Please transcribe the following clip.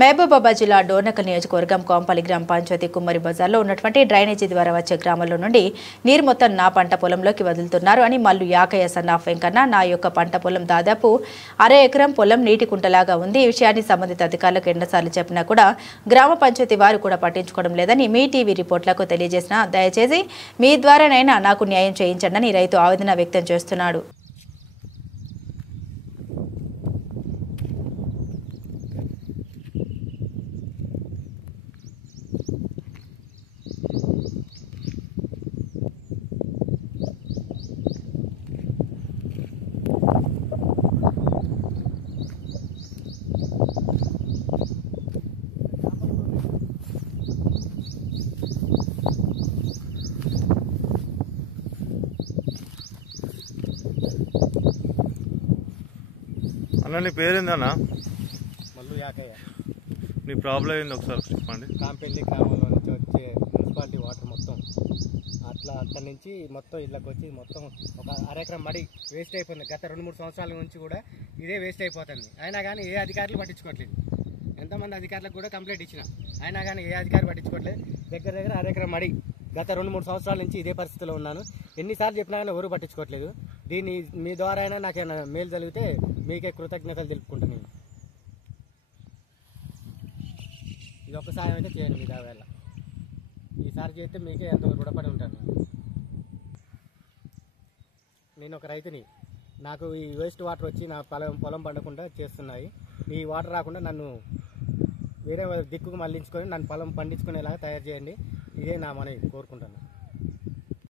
మహబూబాబాద్ జిల్లా డోర్నకల్ నియోజకవర్గం కోంపల్లి గ్రామ పంచాయతీ కుమ్మరి బజార్లో ఉన్నటువంటి డ్రైనేజీ ద్వారా వచ్చే గ్రామంలో నుండి నీరు మొత్తం నా పంట పొలంలోకి వదులుతున్నారు అని మల్లు యాకయ్య సన్నాఫ్ వెంకన్న నా యొక్క పంట పొలం దాదాపు 1/2 ఎకరం పొలం నీటి కుంటలాగా ఉంది. ఈ విషయాన్ని సంబంధిత అధికారులకు ఎన్నోసార్లు చెప్పినా కూడా గ్రామ పంచాయతీ వారు కూడా పట్టించుకోవడం లేదని మీ టీవీ రిపోర్ట్లకు తెలియజేసిన దయచేసి మీ ద్వారానైనా నాకు న్యాయం చేయించండి అని రైతు ఆవేదన వ్యక్తం చేస్తున్నాడు. అన్న నీ పేరేందన్నా? మల్లు యాకయ్య. నీ ప్రాబ్లం ఏంది ఒకసారి చెప్పండి. కాంపెల్లి గ్రామంలో నుంచి వచ్చే మున్సిపాలిటీ వాటర్ మొత్తం అక్కడి నుంచి మొత్తం ఇళ్ళకి వచ్చి మొత్తం ఒక 1/2 ఎకరం మడి వేస్ట్ అయిపోయింది. గత 2-3 సంవత్సరాల నుంచి కూడా ఇదే వేస్ట్ అయిపోతుంది. అయినా కానీ ఏ అధికారులు పట్టించుకోవట్లేదు. ఎంతమంది అధికారులకు కూడా కంప్లైంట్ ఇచ్చిన అయినా కానీ ఏ అధికారి పట్టించుకోవట్లేదు. దగ్గర 1/2 ఎకరం మడి గత 2-3 సంవత్సరాల నుంచి ఇదే పరిస్థితిలో ఉన్నాను. ఎన్నిసార్లు చెప్పినా కానీ ఎవరు పట్టించుకోవట్లేదు. దీన్ని మీ ద్వారా అయినా నాకేమైనా మేలు జరిగితే మీకే కృతజ్ఞతలు తెలుపుకుంటాను. ఇది ఒక్క సాయం అయితే చేయండి. మీ దావేళ ఈసారి చేస్తే మీకే ఎంతో రుణపడి ఉంటాను. నేను ఒక రైతుని. నాకు ఈ వేస్ట్ వాటర్ వచ్చి నా పొలం పండకుండా చేస్తున్నాయి. ఈ వాటర్ రాకుండా నన్ను వేరే దిక్కుకు మళ్లించుకొని నన్ను పొలం పండించుకునేలాగా తయారు చేయండి. ఇదే నా మనవి కోరుకుంటాను.